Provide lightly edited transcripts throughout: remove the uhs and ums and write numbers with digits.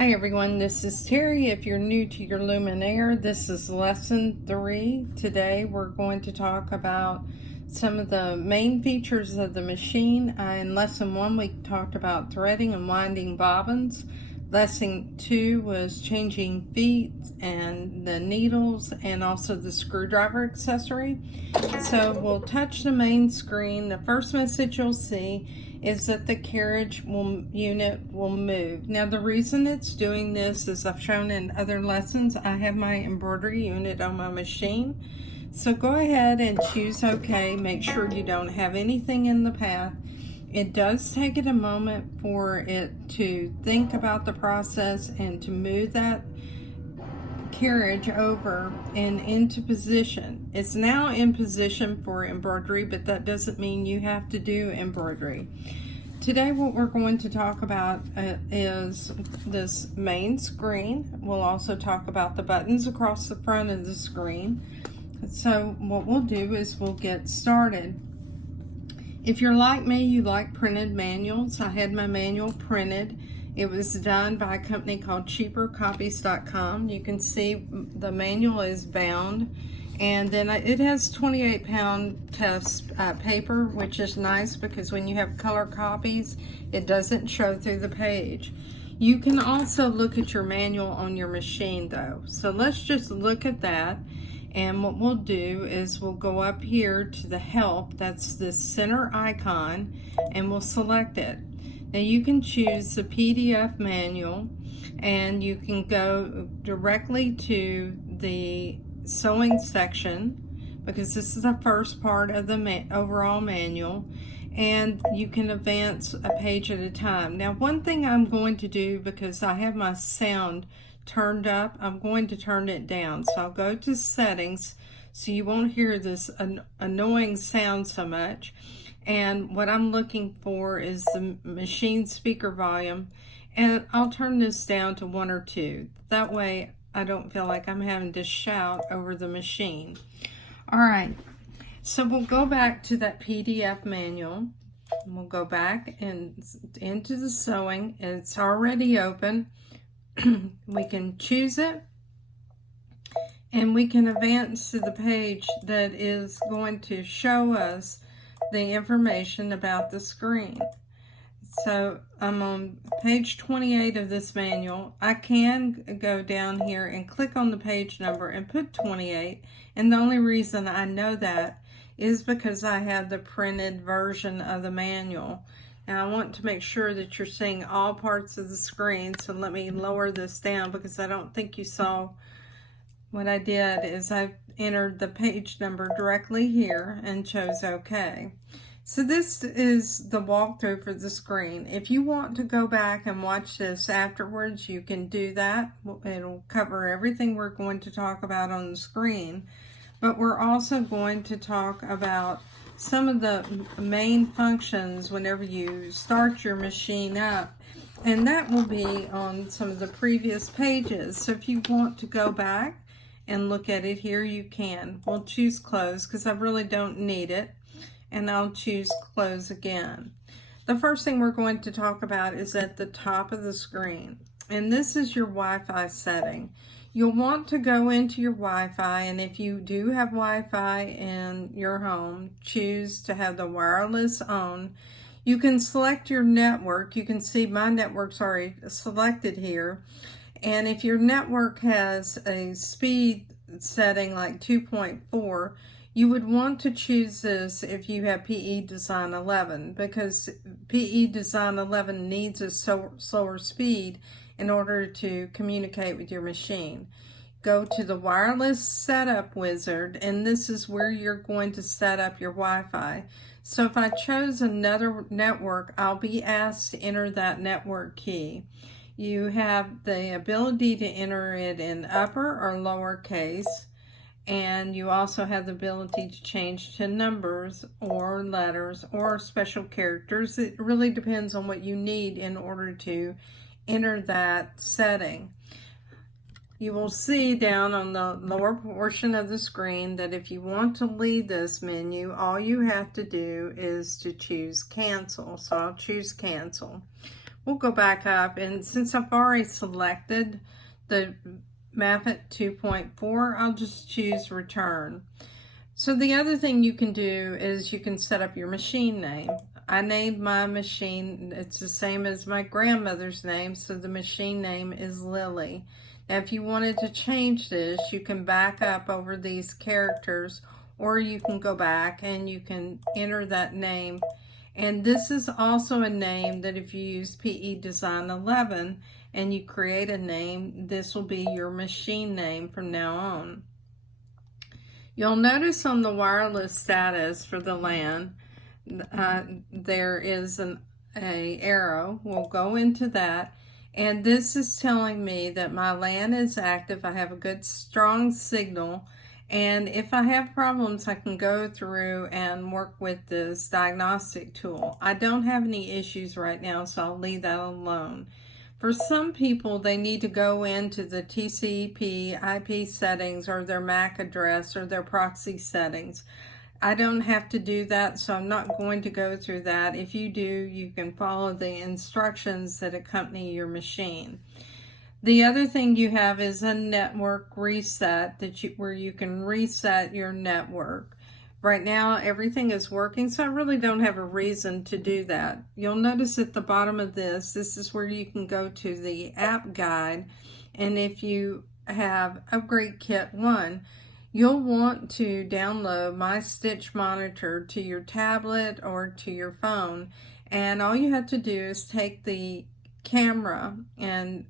Hi everyone, this is Terry. If you're new to your Luminaire, this is lesson 3. Today we're going to talk about some of the main features of the machine. In lesson 1 we talked about threading and winding bobbins. Lesson 2 was changing feet and the needles and also the screwdriver accessory. So we'll touch the main screen. The first message you'll see is that the carriage unit will move. Now the reason it's doing this is I've shown in other lessons, I have my embroidery unit on my machine. So go ahead and choose OK. Make sure you don't have anything in the path. It does take it a moment for it to think about the process and to move that carriage over and into position. It's now in position for embroidery, but that doesn't mean you have to do embroidery. Today what we're going to talk about is this main screen. We'll also talk about the buttons across the front of the screen. So what we'll do is we'll get started. If you're like me, you like printed manuals. I had my manual printed. It was done by a company called cheapercopies.com. You can see the manual is bound, and then it has 28-pound test paper, which is nice because when you have color copies, it doesn't show through the page. You can also look at your manual on your machine though. So let's just look at that. And what we'll do is we'll go up here to the help, that's the center icon, and we'll select it. Now you can choose the PDF manual, and you can go directly to the sewing section because this is the first part of the overall manual, and you can advance a page at a time. Now one thing I'm going to do, because I have my sound turned up, I'm going to turn it down. So I'll go to settings so you won't hear this annoying sound so much. And what I'm looking for is the machine speaker volume, and I'll turn this down to 1 or 2. That way I don't feel like I'm having to shout over the machine. All right, so we'll go back to that PDF manual. We'll go back and into the sewing. It's already open. We can choose it, and we can advance to the page that is going to show us the information about the screen. So I'm on page 28 of this manual. I can go down here and click on the page number and put 28, and the only reason I know that is because I have the printed version of the manual. And I want to make sure that you're seeing all parts of the screen, so let me lower this down because I don't think you saw what I did is I entered the page number directly here and chose OK. So this is the walkthrough for the screen. If you want to go back and watch this afterwards, you can do that. It'll cover everything we're going to talk about on the screen, but we're also going to talk about some of the main functions whenever you start your machine up, and that will be on some of the previous pages. So if you want to go back and look at it here, you can. We'll choose close because I really don't need it, and I'll choose close again. The first thing we're going to talk about is at the top of the screen, and this is your Wi-Fi setting. You'll want to go into your Wi-Fi, and if you do have Wi-Fi in your home, choose to have the wireless on. You can select your network. You can see my network's already selected here. And if your network has a speed setting like 2.4, you would want to choose this if you have PE Design 11, because PE Design 11 needs a slower speed in order to communicate with your machine. Go to the wireless setup wizard, and this is where you're going to set up your Wi-Fi. So if I chose another network, I'll be asked to enter that network key. You have the ability to enter it in upper or lower case, and you also have the ability to change to numbers or letters or special characters. It really depends on what you need in order to enter that setting. You will see down on the lower portion of the screen that if you want to leave this menu, all you have to do is to choose cancel. So I'll choose cancel. we'll go back up, and since I've already selected the Maffitt 2.4, I'll just choose return. So the other thing you can do is you can set up your machine name. I named my machine, it's the same as my grandmother's name, so the machine name is Lily. Now if you wanted to change this, you can back up over these characters, or you can go back and you can enter that name. And this is also a name that if you use PE Design 11 and you create a name, this will be your machine name from now on. You'll notice on the wireless status for the LAN, there is a arrow. We'll go into that, and this is telling me that my LAN is active. I have a good strong signal, and if I have problems, I can go through and work with this diagnostic tool. I don't have any issues right now, so I'll leave that alone. For some people, they need to go into the TCP IP settings or their MAC address or their proxy settings. I don't have to do that, so I'm not going to go through that. If you do, you can follow the instructions that accompany your machine. The other thing you have is a network reset where you can reset your network. Right now, everything is working, so I really don't have a reason to do that. You'll notice at the bottom of this is where you can go to the app guide, and if you have Upgrade Kit 1, you'll want to download My Stitch Monitor to your tablet or to your phone, and all you have to do is take the camera and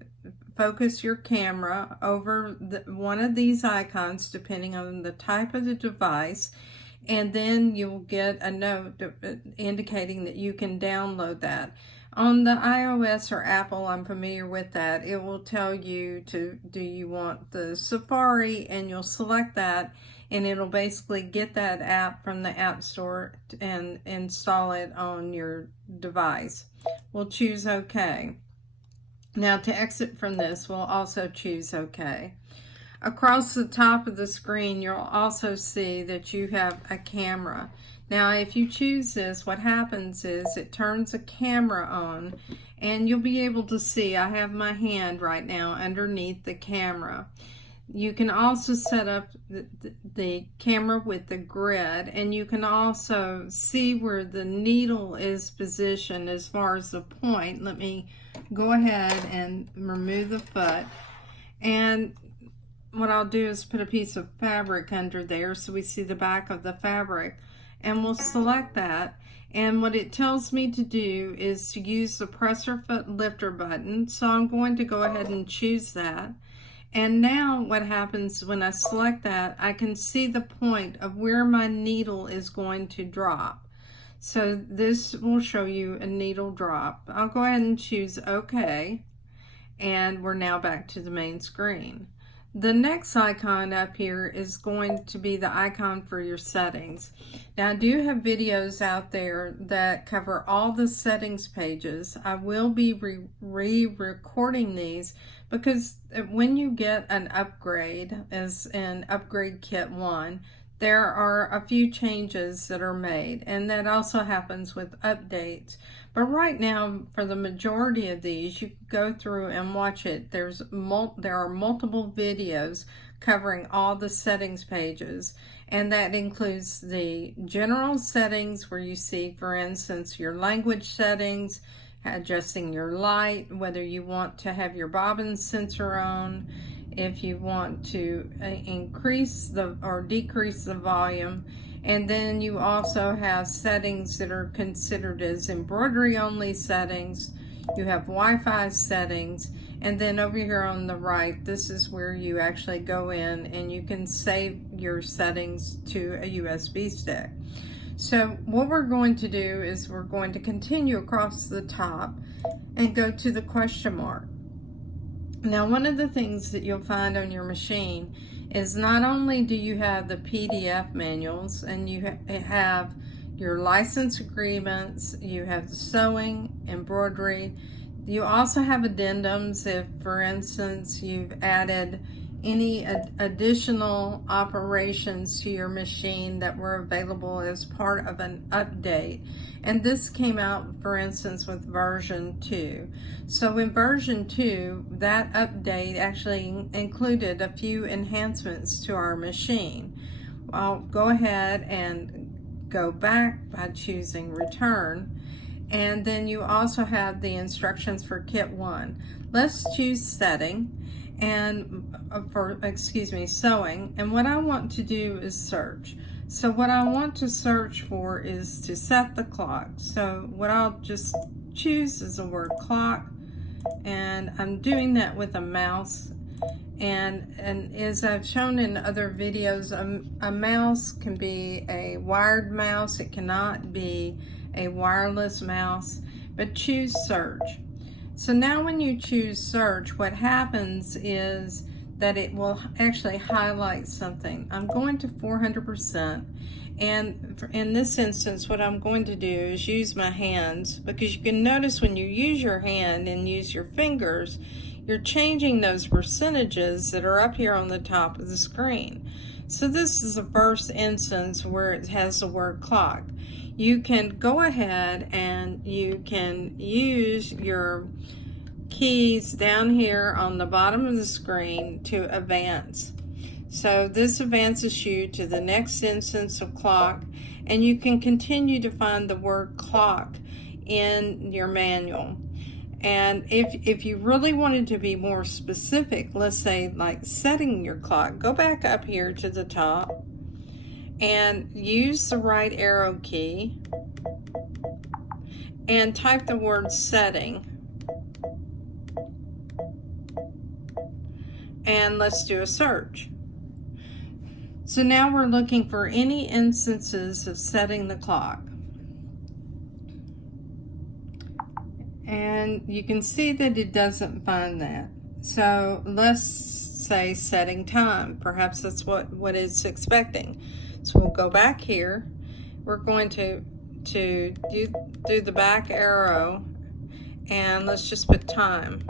focus your camera over one of these icons depending on the type of the device, and then you'll get a note indicating that you can download that. On the iOS or Apple, I'm familiar with that, it will tell you do you want the Safari, and you'll select that, and it'll basically get that app from the App Store and install it on your device. We'll choose OK. Now to exit from this, we'll also choose OK. Across the top of the screen, you'll also see that you have a camera. Now, if you choose this, what happens is it turns a camera on, and you'll be able to see I have my hand right now underneath the camera. You can also set up the camera with the grid, and you can also see where the needle is positioned as far as the point. Let me go ahead and remove the foot, and what I'll do is put a piece of fabric under there so we see the back of the fabric, and we'll select that. And what it tells me to do is to use the presser foot lifter button, so I'm going to go ahead and choose that. And now what happens when I select that, I can see the point of where my needle is going to drop. So this will show you a needle drop. I'll go ahead and choose OK, and we're now back to the main screen. The next icon up here is going to be the icon for your settings. Now I do have videos out there that cover all the settings pages. I will be re-recording these because when you get an upgrade, as in Upgrade Kit 1, there are a few changes that are made, and that also happens with updates. But right now, for the majority of these, you can go through and watch it. There are multiple videos covering all the settings pages, and that includes the general settings where you see, for instance, your language settings, adjusting your light, whether you want to have your bobbin sensor on, if you want to increase or decrease the volume. And then you also have settings that are considered as embroidery only settings. You have Wi-Fi settings, and then over here on the right, this is where you actually go in and you can save your settings to a USB stick. So what we're going to do is we're going to continue across the top and go to the question mark. Now, one of the things that you'll find on your machine is not only do you have the PDF manuals, and you have your license agreements, you have the sewing, embroidery, you also have addendums if, for instance, you've added any additional operations to your machine that were available as part of an update. And this came out, for instance, with version 2. So in version 2, that update actually included a few enhancements to our machine. I'll go ahead and go back by choosing return. And then you also have the instructions for kit 1. Let's choose setting and sewing, and what I want to do is search. So what I want to search for is to set the clock. So what I'll just choose is the word clock, and I'm doing that with a mouse. And as I've shown in other videos, a mouse can be a wired mouse. It cannot be a wireless mouse, but choose search. So now when you choose search, what happens is that it will actually highlight something. I'm going to 400%. And in this instance, what I'm going to do is use my hands, because you can notice when you use your hand and use your fingers, you're changing those percentages that are up here on the top of the screen. So this is the first instance where it has the word clock. You can go ahead and you can use your keys down here on the bottom of the screen to advance. So this advances you to the next instance of clock, and you can continue to find the word clock in your manual. And if you really wanted to be more specific, let's say like setting your clock, go back up here to the top and use the right arrow key and type the word setting. And let's do a search. So now we're looking for any instances of setting the clock. And you can see that it doesn't find that. So let's say setting time. Perhaps that's what it's expecting. So we'll go back here. We're going to do the back arrow, and let's just put time.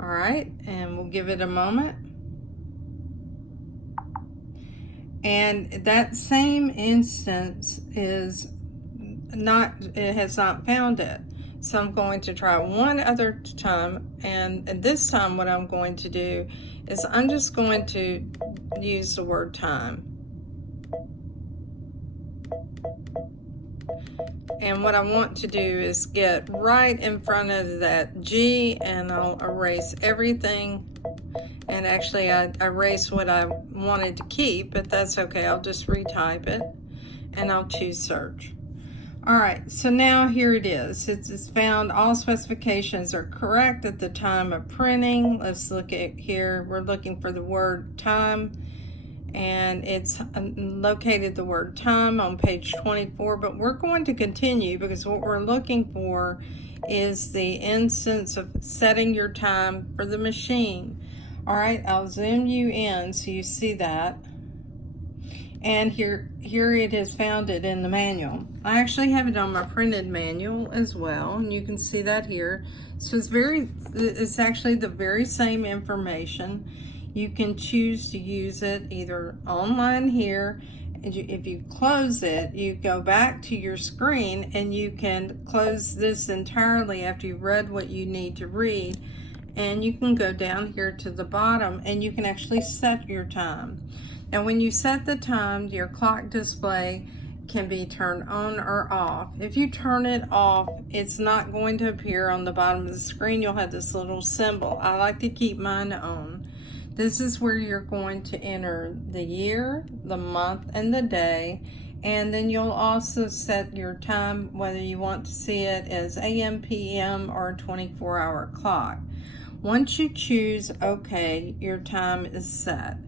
All right, and we'll give it a moment. And that same instance is not, it has not found it. So I'm going to try one other time, and this time what I'm going to do is I'm just going to use the word time. And what I want to do is get right in front of that G, and I'll erase everything. And actually I erased what I wanted to keep, but that's okay. I'll just retype it, and I'll choose search. All right, so now here it is. It's found all specifications are correct at the time of printing. Let's look at here. We're looking for the word time, and it's located the word time on page 24, but we're going to continue because what we're looking for is the instance of setting your time for the machine. All right, I'll zoom you in so you see that. And here it has found it in the manual. I actually have it on my printed manual as well, and you can see that here. So it's actually the very same information. You can choose to use it either online here. If you close it, you go back to your screen, and you can close this entirely after you've read what you need to read. And you can go down here to the bottom, and you can actually set your time. Now when you set the time, your clock display can be turned on or off. If you turn it off, it's not going to appear on the bottom of the screen. You'll have this little symbol. I like to keep mine on. This is where you're going to enter the year, the month, and the day. And then you'll also set your time, whether you want to see it as AM, PM, or a 24-hour clock. Once you choose OK, your time is set.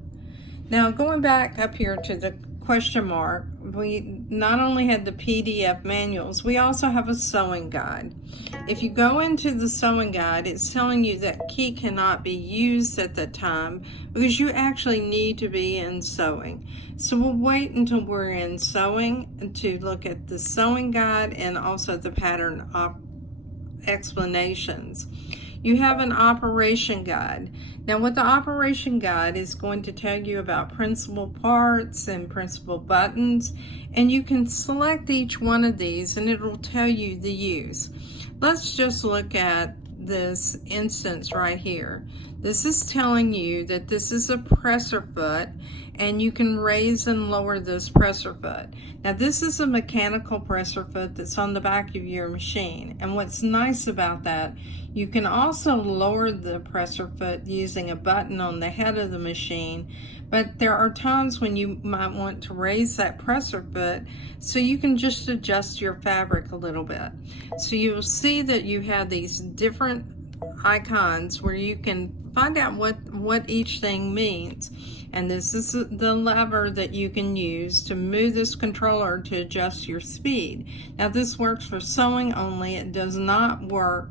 Now going back up here to the question mark, we not only had the PDF manuals, we also have a sewing guide. If you go into the sewing guide, it's telling you that key cannot be used at that time because you actually need to be in sewing. So we'll wait until we're in sewing to look at the sewing guide and also the pattern explanations. You have an operation guide. Now what the operation guide is going to tell you about principal parts and principal buttons, and you can select each one of these and it will tell you the use. Let's just look at this instance right here. This is telling you that this is a presser foot, and you can raise and lower this presser foot. Now this is a mechanical presser foot that's on the back of your machine, and what's nice about that, you can also lower the presser foot using a button on the head of the machine, but there are times when you might want to raise that presser foot, so you can just adjust your fabric a little bit. So you will see that you have these different icons where you can find out what each thing means. And this is the lever that you can use to move this controller to adjust your speed. Now this works for sewing only. It does not work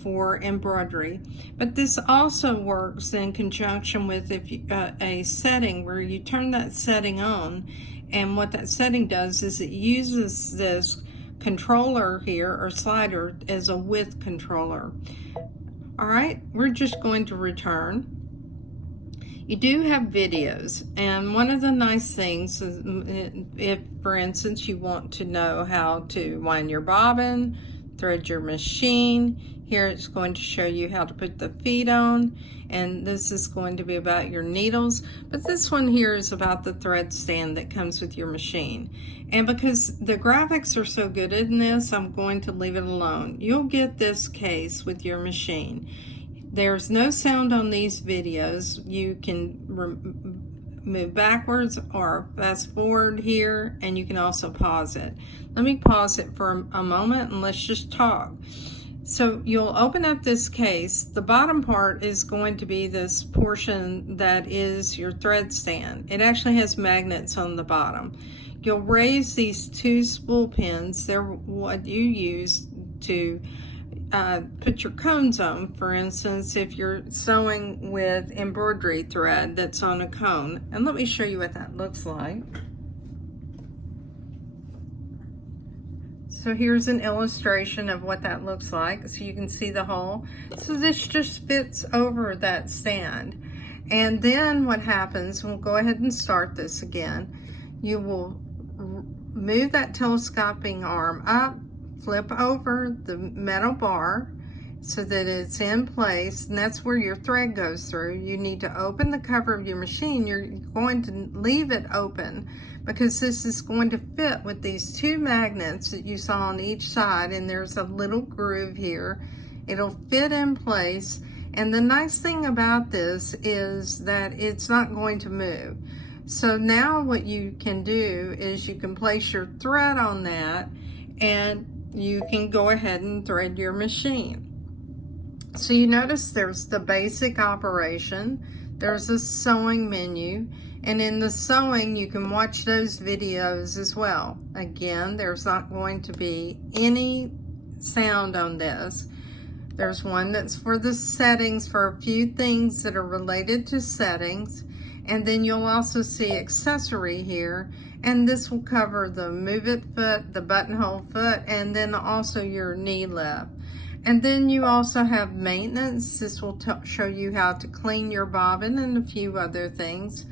for embroidery, but this also works in conjunction with a setting where you turn that setting on, and what that setting does is it uses this controller here or slider as a width controller. All right, we're just going to return. You do have videos, and one of the nice things is if, for instance, you want to know how to wind your bobbin, thread your machine, here it's going to show you how to put the feet on, and this is going to be about your needles, but this one here is about the thread stand that comes with your machine. And because the graphics are so good in this, I'm going to leave it alone. You'll get this case with your machine. There's no sound on these videos. You can move backwards or fast forward here, and you can also pause it. Let me pause it for a moment and let's just talk. So you'll open up this case. The bottom part is going to be this portion that is your thread stand. It actually has magnets on the bottom. You'll raise these two spool pins. They're what you use to put your cones on. For instance, if you're sewing with embroidery thread that's on a cone. And let me show you what that looks like. So here's an illustration of what that looks like, so you can see the hole. So this just fits over that stand. And then what happens, we'll go ahead and start this again. You will move that telescoping arm up, flip over the metal bar so that it's in place, and that's where your thread goes through. You need to open the cover of your machine. You're going to leave it open because this is going to fit with these two magnets that you saw on each side, and there's a little groove here. It'll fit in place, and the nice thing about this is that it's not going to move. So now what you can do is you can place your thread on that, and you can go ahead and thread your machine. So you notice there's the basic operation, there's a sewing menu, and in the sewing you can watch those videos as well. Again, there's not going to be any sound on this. There's one that's for the settings, for a few things that are related to settings, and then you'll also see accessory here, and this will cover the move it foot, the buttonhole foot, and then also your knee lift. And then you also have maintenance. This will show you how to clean your bobbin and a few other things.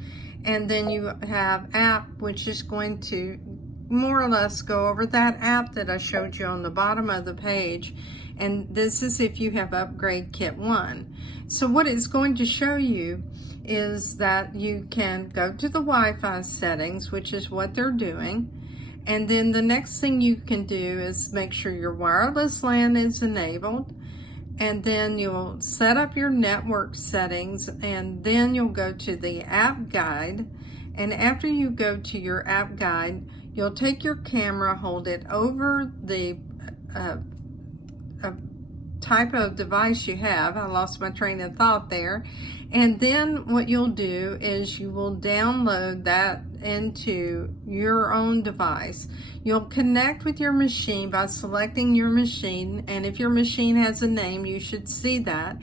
And then you have app, which is going to more or less go over that app that I showed you on the bottom of the page. And this is if you have upgrade kit 1. So what it's going to show you is that you can go to the Wi-Fi settings, which is what they're doing. And then the next thing you can do is make sure your wireless LAN is enabled, and then you'll set up your network settings, and then you'll go to the app guide. And after you go to your app guide, you'll take your camera, hold it over the type of device you have. I lost my train of thought there. And then what you'll do is you will download that into your own device. You'll connect with your machine by selecting your machine, and if your machine has a name, you should see that.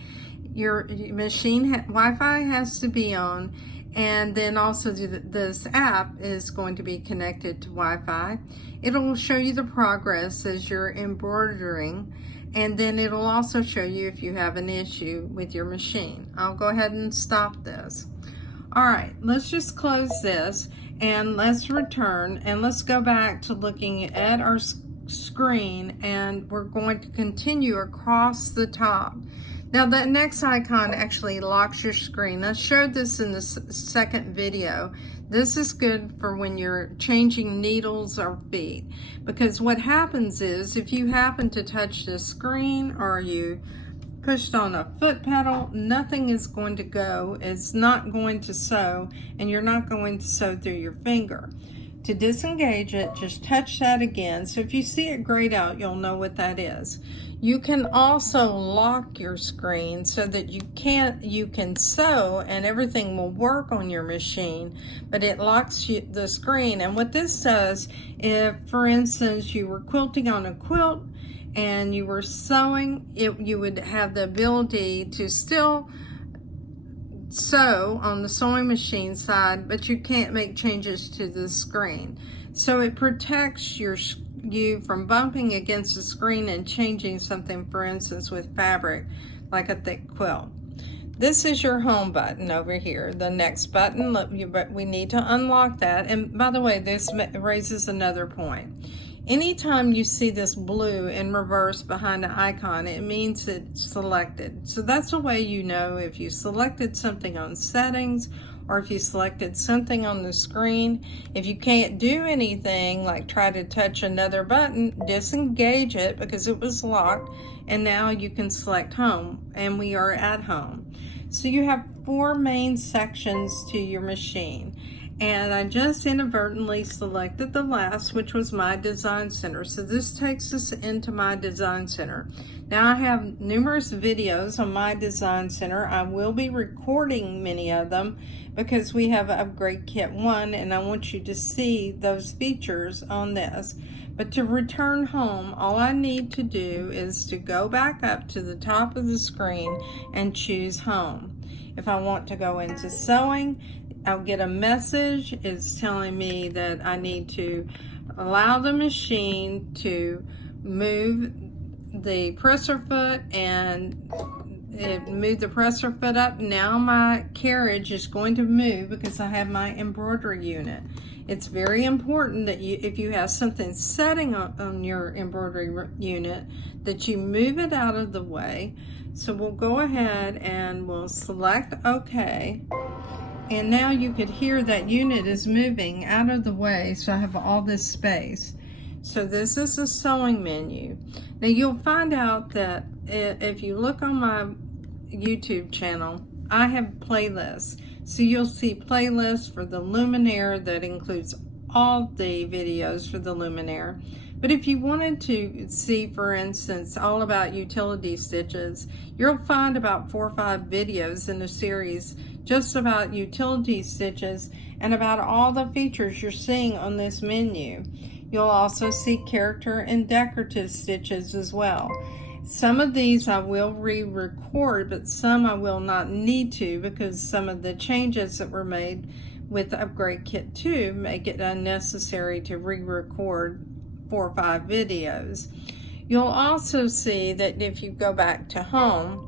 Your machine Wi-Fi has to be on, and then also this app is going to be connected to Wi-Fi. It'll show you the progress as you're embroidering, and then it'll also show you if you have an issue with your machine. I'll go ahead and stop this. All right, let's just close this and let's return and let's go back to looking at our screen, and we're going to continue across the top. Now that next icon actually locks your screen. I showed this in the second video. This is good for when you're changing needles or feet, because what happens is if you happen to touch the screen or you pushed on a foot pedal, nothing is going to go. It's not going to sew, and you're not going to sew through your finger. To disengage it, just touch that again. So if you see it grayed out, you'll know what that is. You can also lock your screen so that you can sew and everything will work on your machine, but it locks the screen. And what this does, if for instance you were quilting on a quilt and you were sewing, you would have the ability to still sew on the sewing machine side, but you can't make changes to the screen. So it protects you from bumping against the screen and changing something, for instance, with fabric, like a thick quilt. This is your home button over here. The next button, we need to unlock that. And by the way, this raises another point. Anytime you see this blue in reverse behind the icon, it means it's selected. So that's a way you know if you selected something on settings or if you selected something on the screen. If you can't do anything, like try to touch another button, disengage it because it was locked, and now you can select home, and we are at home. So you have 4 main sections to your machine. And I just inadvertently selected the last, which was my design center. So this takes us into my design center. Now I have numerous videos on my design center. I will be recording many of them because we have Upgrade Kit 1 and I want you to see those features on this. But to return home, all I need to do is to go back up to the top of the screen and choose home. If I want to go into sewing, I'll get a message. It's telling me that I need to allow the machine to move the presser foot, and it moved the presser foot up. Now my carriage is going to move because I have my embroidery unit. It's very important that if you have something setting on your embroidery unit, that you move it out of the way. So we'll go ahead and we'll select OK. And now you could hear that unit is moving out of the way, so I have all this space. So this is the sewing menu. Now you'll find out that if you look on my YouTube channel, I have playlists. So you'll see playlists for the Luminaire that includes all the videos for the Luminaire. But if you wanted to see, for instance, all about utility stitches, you'll find about 4 or 5 videos in the series just about utility stitches and about all the features you're seeing on this menu. You'll also see character and decorative stitches as well. Some of these I will re-record, but some I will not need to because some of the changes that were made with Upgrade Kit 2 make it unnecessary to re-record 4 or 5 videos. You'll also see that if you go back to home,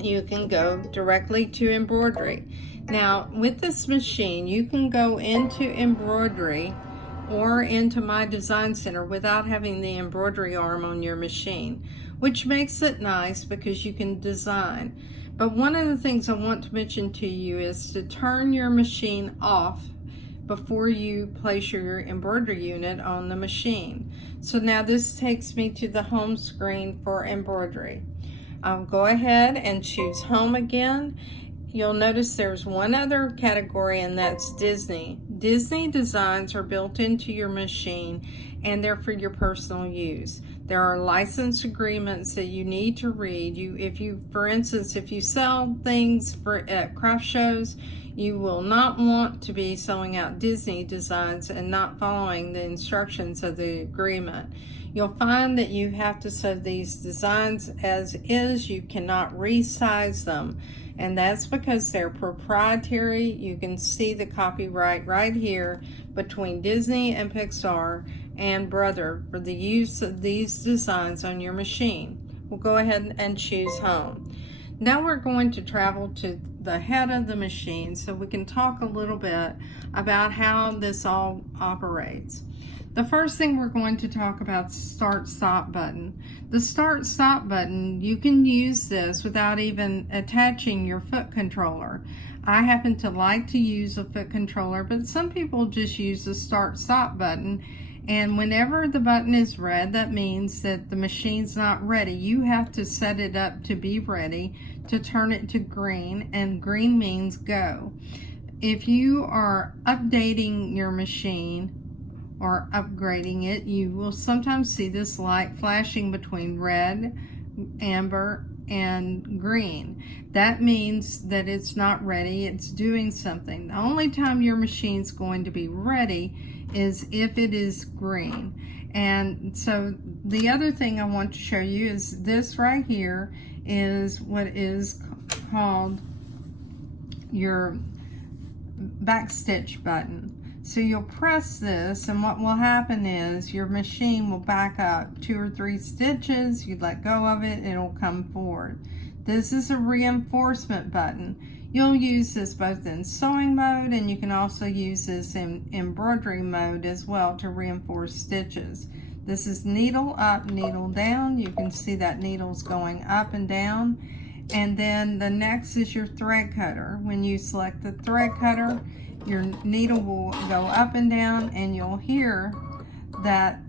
you can go directly to embroidery. Now with this machine, you can go into embroidery or into my design center without having the embroidery arm on your machine, which makes it nice because you can design. But one of the things I want to mention to you is to turn your machine off before you place your embroidery unit on the machine. So now this takes me to the home screen for embroidery. I'll go ahead and choose home again. You'll notice there's one other category, and that's Disney. Disney designs are built into your machine and they're for your personal use. There are license agreements that you need to read. For instance, if you sell things at craft shows, you will not want to be sewing out Disney designs and not following the instructions of the agreement. You'll find that you have to sew these designs as is. You cannot resize them, and that's because they're proprietary. You can see the copyright right here between Disney and Pixar and Brother for the use of these designs on your machine. We'll go ahead and choose home. Now we're going to travel to the head of the machine so we can talk a little bit about how this all operates. The first thing we're going to talk about is start stop button. The start stop button, you can use this without even attaching your foot controller. I happen to like to use a foot controller, but some people just use the start stop button. And whenever the button is red, that means that the machine's not ready. You have to set it up to be ready to turn it to green, and green means go. If you are updating your machine or upgrading it, you will sometimes see this light flashing between red, amber, and green. That means that it's not ready, it's doing something. The only time your machine's going to be ready is if it is green. And so the other thing I want to show you is this right here is what is called your backstitch button. So you'll press this, and what will happen is your machine will back up 2 or 3 stitches. You let go of it, it'll come forward. This is a reinforcement button. You'll use this both in sewing mode, and you can also use this in embroidery mode as well to reinforce stitches. This is needle up, needle down. You can see that needle's going up and down. And then the next is your thread cutter. When you select the thread cutter, your needle will go up and down, and you'll hear that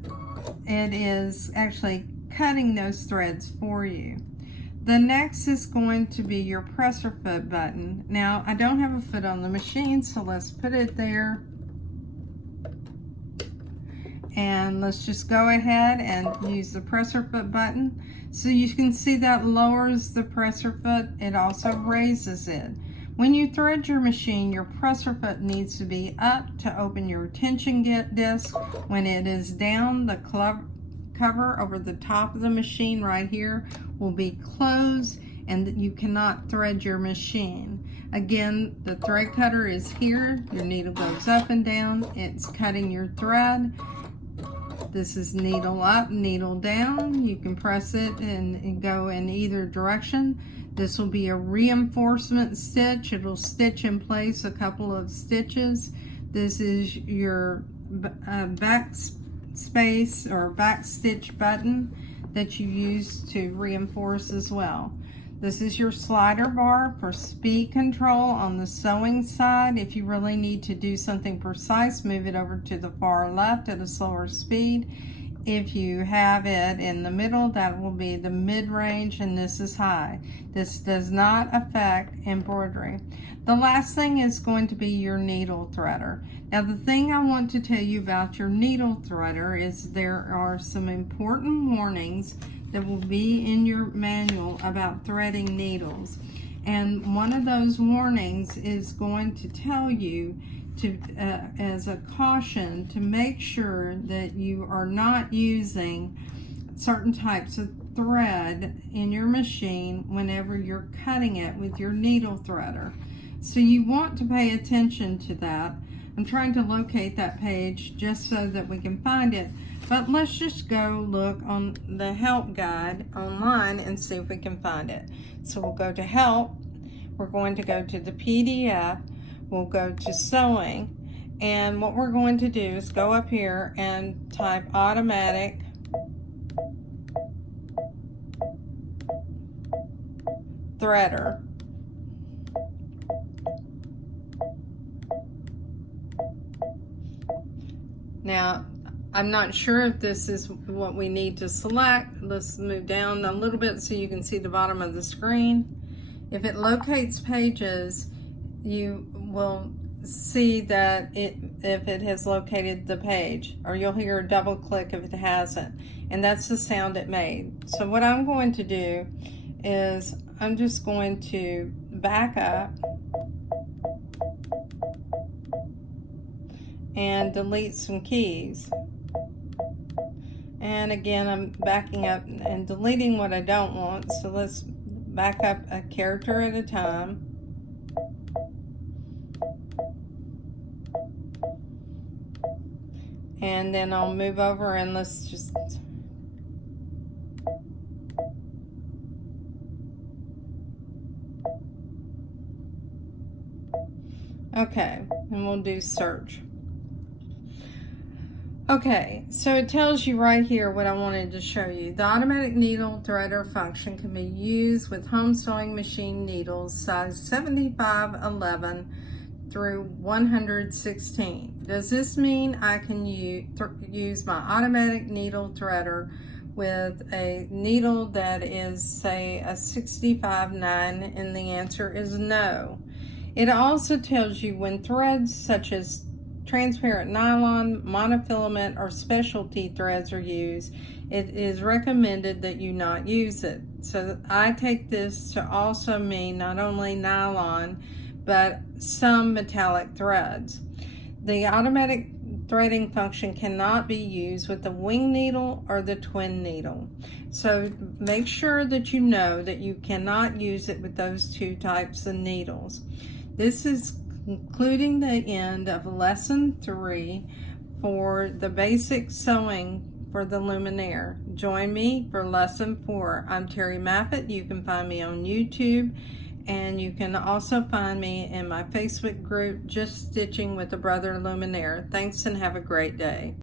it is actually cutting those threads for you. The next is going to be your presser foot button. Now, I don't have a foot on the machine, so let's put it there. And let's just go ahead and use the presser foot button. So you can see that lowers the presser foot. It also raises it. When you thread your machine, your presser foot needs to be up to open your tension disc. When it is down, the cover over the top of the machine right here will be closed, and you cannot thread your machine. Again, the thread cutter is here. Your needle goes up and down. It's cutting your thread. This is needle up, needle down. You can press it and go in either direction. This will be a reinforcement stitch. It'll stitch in place a couple of stitches. This is your back space or back stitch button that you use to reinforce as well. This is your slider bar for speed control on the sewing side. If you really need to do something precise, move it over to the far left at a slower speed. If you have it in the middle, that will be the mid-range, and this is high. This does not affect embroidery. The last thing is going to be your needle threader. Now, the thing I want to tell you about your needle threader is there are some important warnings that will be in your manual about threading needles. And one of those warnings is going to tell you to, as a caution, to make sure that you are not using certain types of thread in your machine whenever you're cutting it with your needle threader. So you want to pay attention to that. I'm trying to locate that page just so that we can find it, but let's just go look on the help guide online and see if we can find it. So we'll go to help, we're going to go to the PDF, we'll go to sewing, and what we're going to do is go up here and type automatic threader. Now, I'm not sure if this is what we need to select. Let's move down a little bit so you can see the bottom of the screen. If it locates pages, you will see that if it has located the page, or you'll hear a double click if it hasn't, and that's the sound it made. So what I'm going to do is I'm just going to back up and delete some keys. And again, I'm backing up and deleting what I don't want. So let's back up a character at a time. And then I'll move over and let's just Okay, and we'll do search. Okay, so it tells you right here what I wanted to show you. The automatic needle threader function can be used with home sewing machine needles size 7511 through 116. Does this mean I can use my automatic needle threader with a needle that is, say, a 65-9? And the answer is no. It also tells you when threads such as transparent nylon, monofilament, or specialty threads are used, it is recommended that you not use it. So I take this to also mean not only nylon, but some metallic threads. The automatic threading function cannot be used with the wing needle or the twin needle. So make sure that you know that you cannot use it with those two types of needles. This is concluding the end of lesson 3 for the basic sewing for the Luminaire. Join me for lesson 4. I'm Terry Maffitt. You can find me on YouTube, and you can also find me in my Facebook group, Just Stitching with a Brother Luminaire. Thanks and have a great day.